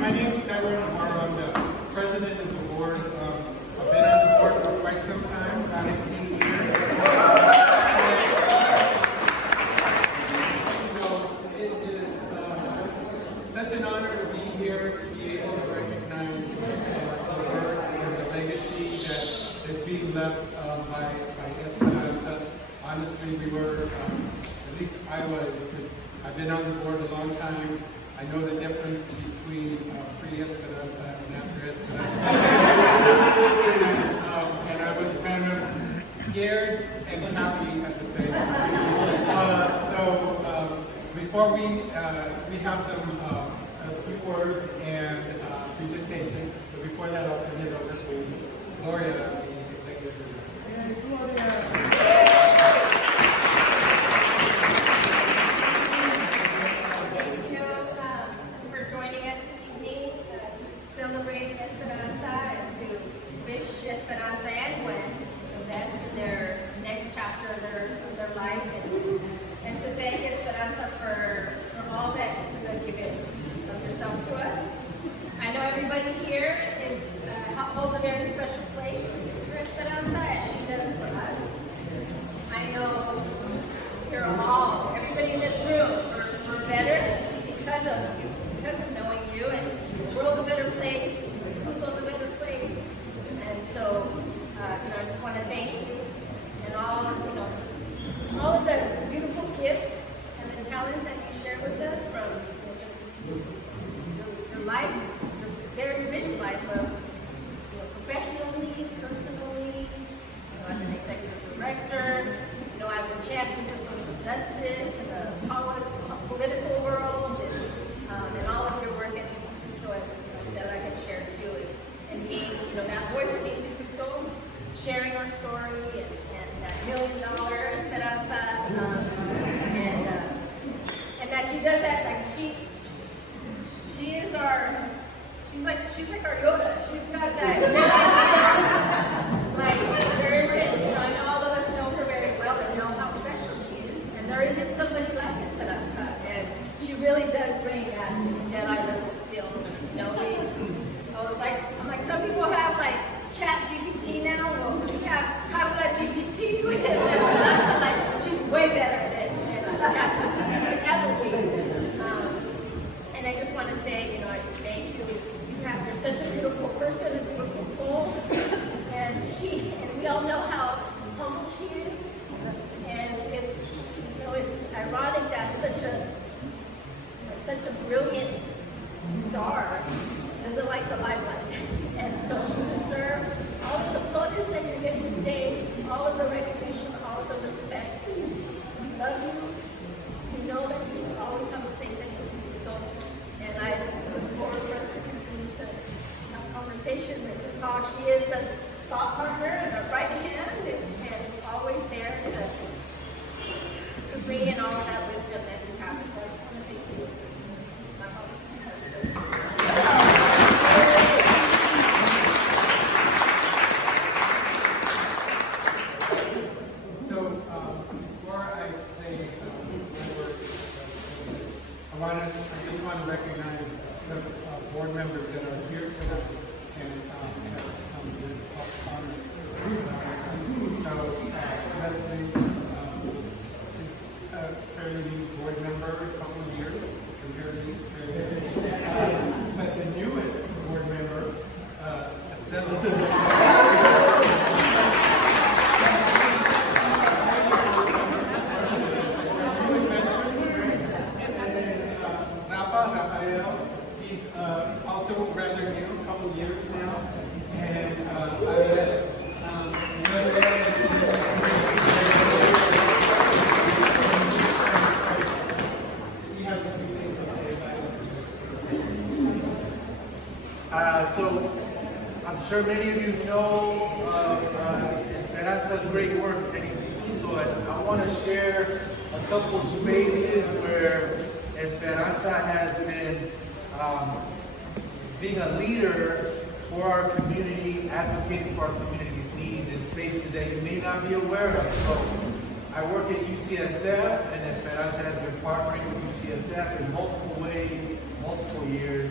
My name is Lenore Chinn. I'm the president of the board. I've been on the board for quite some time, about 18 years. So it is such an honor to be here, to be able to recognize the work and the legacy that is being left by Esperanza. Honestly, we were, at least I was, because I've been on the board a long time. I know the difference between pre-Esperanza and after Esperanza. And I was kind of scared and happy at the same time. So before we have some a few words and presentation, but before that I'll turn it over to Gloria, the executive director. Celebrate Esperanza and to wish Esperanza and Gwen the best in their next chapter of their life, and to thank Esperanza for all that you have given of yourself to us. I know everybody here holds a very special place for Esperanza, as she does for us. I know you're all, everybody in this room, we're better because of knowing you, and the world's a better place, Pluto's a better place, and so I just want to thank you and all of the beautiful gifts and the talents that you share with us from just your life, your very rich life of professionally, personally, as an executive director, as a champion for social justice in the political world, and all of your work at Instituto, as I can share too, and being, that voice of Instituto, sharing our story, and that $1 million Esperanza, and that she does that, like she is she's like our Yoda. She's got that like there isn't, I know all of us know her very well and know how special she is, and there isn't somebody like Esperanza, and she really does bring that Jedi level skills. I'm like, some people have like Chat GPT now. Well, we have Chat GPT with Esperanza. Like, she's way better than Chat GPT ever be. And I just want to say, I thank you. You're such a beautiful person, a beautiful soul, and we all know how humble she is. And it's ironic that such a brilliant star doesn't like the limelight. And so you deserve all of the bonus that you're getting today, all of the recognition, all of the respect. We love you. We know that you always have a place that you see to go. And I look forward for us to continue to have conversations and to talk. She is the thought partner and a right hand, and always there to bring in all of that wisdom that you have. So I just want to thank you. Before I say my words, I just want to recognize the board members that are here tonight and have come to honor. So Leslie is a fairly new board member, a couple of years, but the newest board member, Estella. He's also rather new, a couple years now, and he has a few things to say about us. So I'm sure many of you know Esperanza's great work at Instituto, and I want to share a couple spaces where Esperanza has been being a leader for our community, advocating for our community's needs in spaces that you may not be aware of. So I work at UCSF, and Esperanza has been partnering with UCSF in multiple ways, multiple years.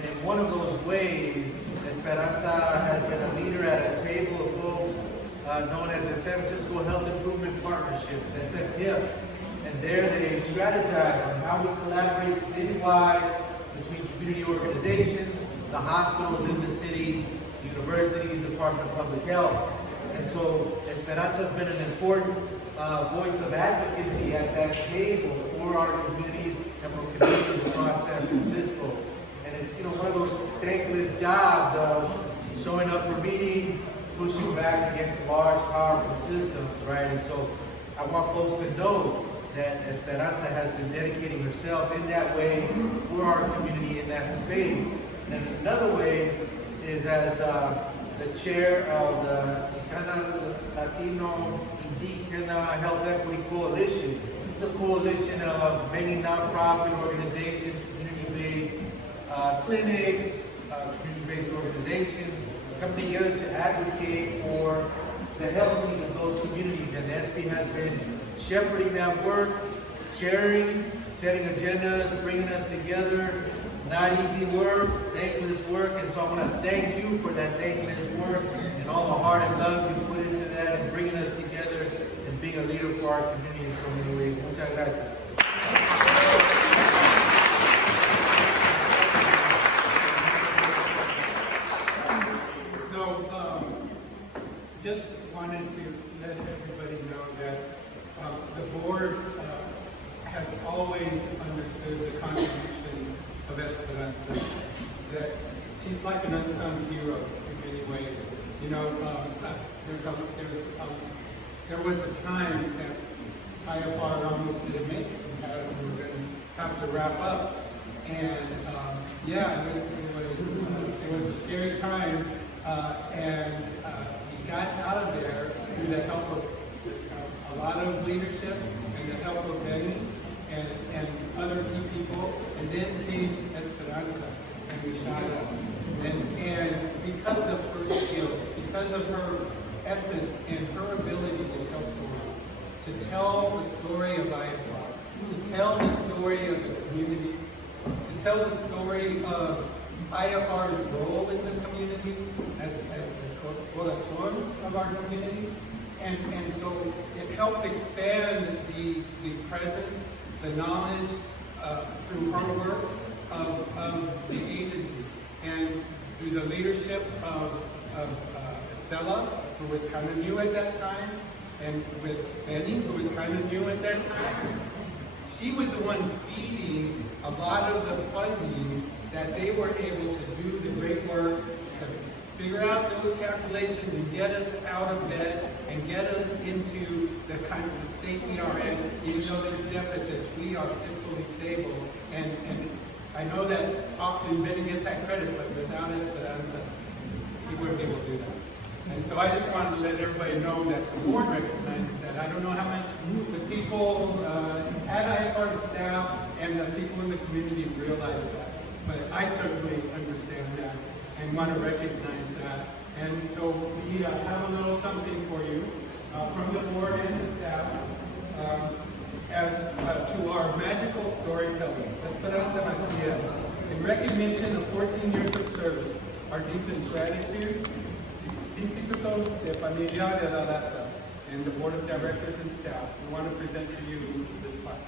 And in one of those ways, Esperanza has been a leader at a table of folks known as the San Francisco Health Improvement Partnerships, SFHIP. And there they strategize on how we collaborate citywide between community organizations, the hospitals in the city, universities, Department of Public Health. And so Esperanza has been an important voice of advocacy at that table for our communities and for communities across San Francisco. And it's one of those thankless jobs of showing up for meetings, pushing back against large, powerful systems, right? And so I want folks to know that Esperanza has been dedicating herself in that way for our community in that space. And another way is as the chair of the Chicana Latino Indígena Health Equity Coalition. It's a coalition of many nonprofit organizations, community-based clinics, community-based organizations come together to advocate for the health needs of those communities. And SP has been shepherding that work, chairing, setting agendas, bringing us together. Not easy work, thankless work, and so I want to thank you for that thankless work and all the heart and love you put into that and bringing us together and being a leader for our community in so many ways. Muchas gracias. So, just wanted to let everybody know that the board has always understood the contributions of Esperanza, that she's like an unsung hero in many ways. There was a time that IFR almost didn't make it. We were going to have to wrap up, and it was a scary time, and we got out of there through the help of a lot of leadership and the help of Benny and other key people, and then came Esperanza, and we shot up. And because of her skills, because of her essence and her ability to tell stories, to tell the story of IFR, to tell the story of the community, to tell the story of IFR's role in the community as the corazon of our community. And so it helped expand the presence, the knowledge through her work of the agency, and through the leadership of Estela, who was kind of new at that time, and with Benny, who was kind of new at that time. She was the one feeding a lot of the funding that they were able to do the great work to figure out those calculations and get us out of bed and get us into the kind of the state we are in. Even though there's deficits, we are fiscally stable. And I know that often Benny gets that credit, but without Esperanza, we wouldn't be able to do that. And so I just wanted to let everybody know that the board recognizes that. I don't know how much the people at IFR, the staff, and the people in the community realize that. But I certainly understand that and want to recognize that. And so we have a little something for you from the board and the staff as to our magical storyteller, Esperanza Matias. In recognition of 14 years of service, our deepest gratitude, Instituto de Familia de la Raza, and the board of directors and staff, we want to present to you this plaque.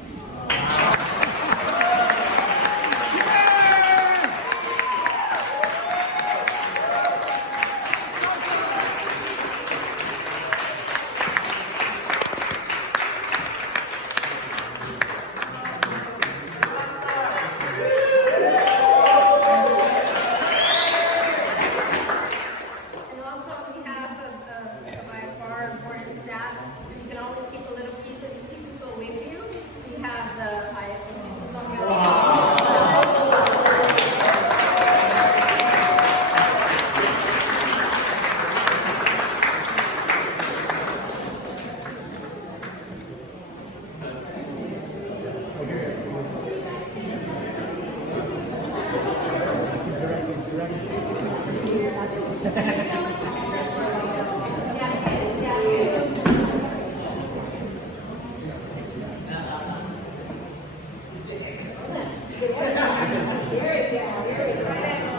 Very good.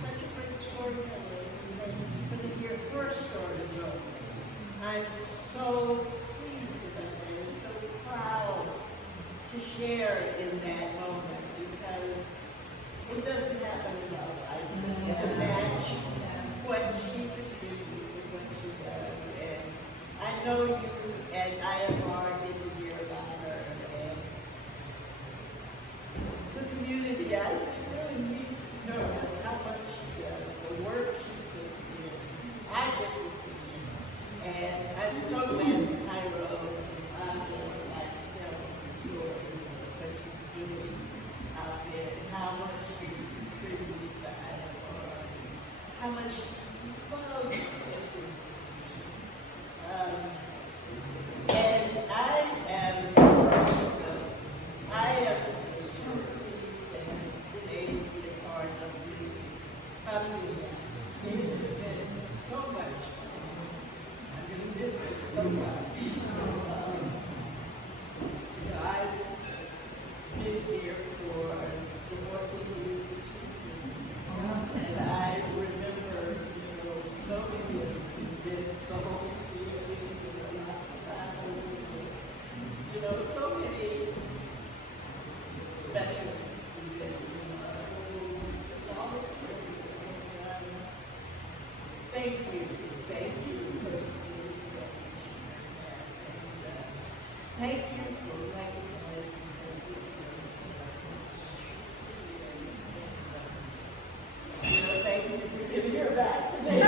such a great storyteller, and when you hear her story, Joe, I'm so pleased about that and so proud to share in that moment because it doesn't happen in our life to match what she contributes and what she does. And I know you and IMR didn't hear about her, and the community, I think, really needs to know how much she does, the work she puts in. I get to see it. And I'm so glad that Cairo and Anya got to tell the stories of what she's doing out there and how much she contributed to IMR, how much she loves everything. And I am personally, I am so pleased to have been able to be a part of this community. It has been so much fun. I'm going to miss it so much. I've been here for the 14 years that she's been, and I remember, so many of you did the whole community, so many special events. Thank you personally. Thank you for recognizing that. Thank you for giving her back today.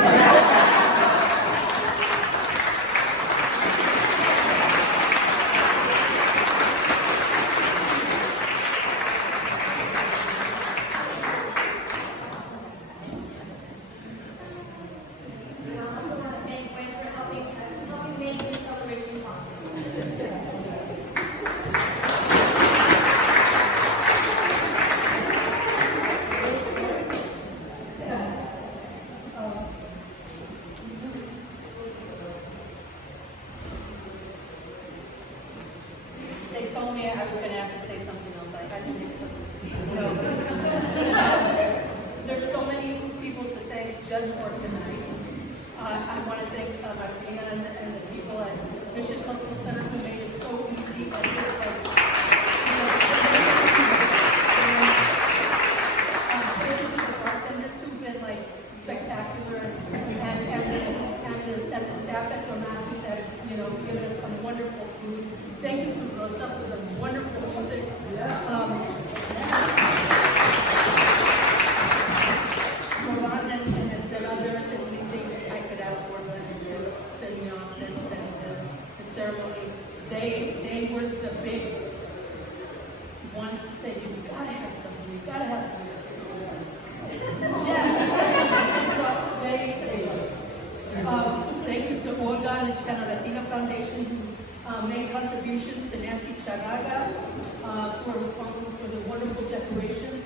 We also want to thank Gwen for helping make this celebration possible. They told me I was going to have to say something else. I had to make some notes. There's so many people to thank just for tonight. I want to thank Martina and the people at Mission Cultural Center who made it so easy. And just thank you to the bartenders who've been spectacular, and the staff at Donati that given us some wonderful food. Thank you to Rosa for the wonderful music. Moran and Estela, there isn't anything I could ask for them to send me off than the ceremony. They were the big ones to say, you gotta have something, you gotta have something. Yes. So thank you to Olga and the Chicana Latina Foundation who made contributions to Nancy Chagaga, who are responsible for the wonderful decorations.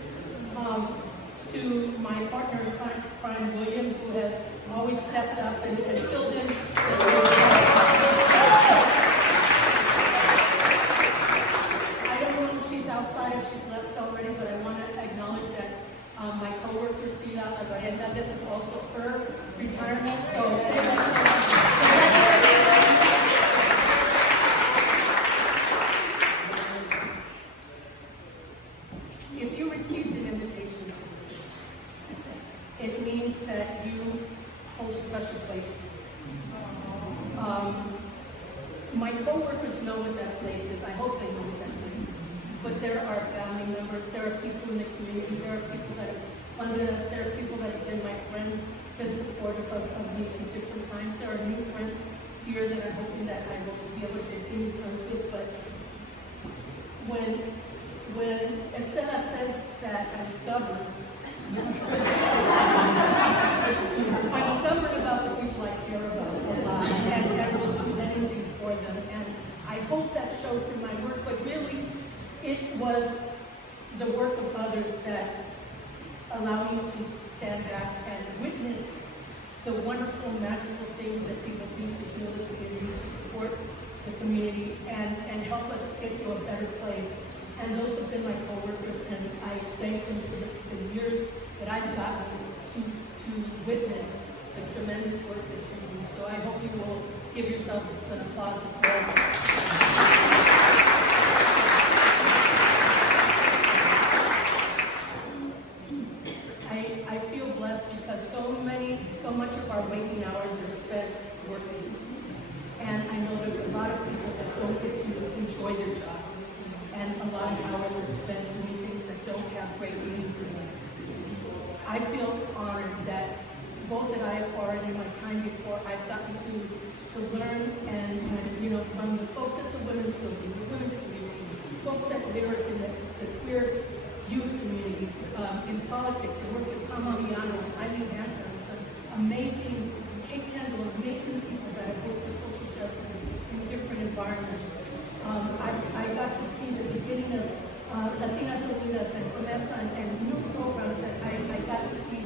To my partner in crime, William, who has always stepped up and filled in. I don't know if she's outside, if she's left already, but I want to acknowledge that my coworker, Sila Alvarenda, this is also her retirement, so if you received an invitation to this, it means that you hold a special place. My coworkers know what that place is. I hope they know what that place is. But there are family members, there are people in the community, there are people that have funded us, there are people that have been my friends, been supportive of me in different times. There are new friends here that I'm hoping that I will be able to continue friends with. But when Estela says that I'm stubborn, I'm stubborn about the people I care about a lot and will do anything for them. And I hope that showed through my work, but really it was the work of others that allowed me to stand back and witness the wonderful, magical things that people do to heal the community, to support the community, and help us get to a better place. And those have been my coworkers, and I thank them for the years that I've gotten to witness the tremendous work that you do. So I hope you will give yourself an applause as well. I feel blessed because so much of our waking hours are spent working. And I know there's a lot of people that don't get to enjoy their job. And a lot of hours are spent doing things that don't have great meaning to them. I feel honored that both that I have already in my time before, I've gotten to learn and from the folks at the women's building, the women's community, folks that lyric in the queer youth community, in politics, I work with Tom Aviano and Eileen Hansen, some amazing, Kate Kendall, amazing people that have worked for social justice in different environments. I got to see the beginning of Latinas Unidas and Promesa and new programs that I got to see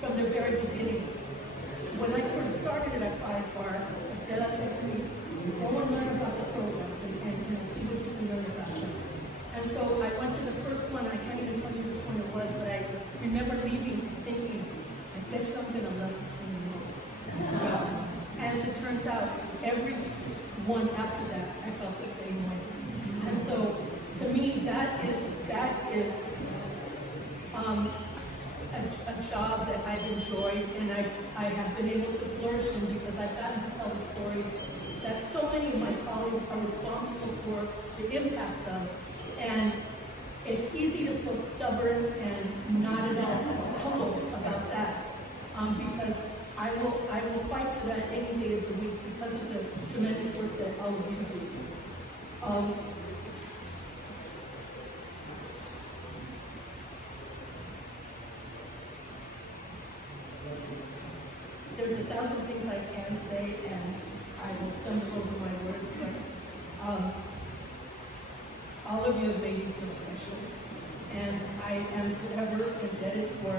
from the very beginning. When I first started at FIFAR, Estela said to me, "Go and learn about the programs and see what you can learn about them." And so I went to the first one. I can't even tell you which one it was, but I remember leaving thinking, I bet you I'm going to love this one the most. As it turns out, every one after that, I felt the same way. And so, to me, that is a job that I've enjoyed, and I have been able to flourish in because I've gotten to tell the stories that so many of my colleagues are responsible for the impacts of. And it's easy to feel stubborn and not at all humble about that, because I will fight for that any day of the week because of the tremendous work that all of you do. There's 1,000 things I can say, and I will stumble over my words, but all of you have made me feel special, and I am forever indebted for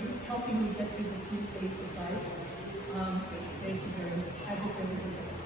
you helping me get through this new phase of life. Thank you very much. I hope everybody has a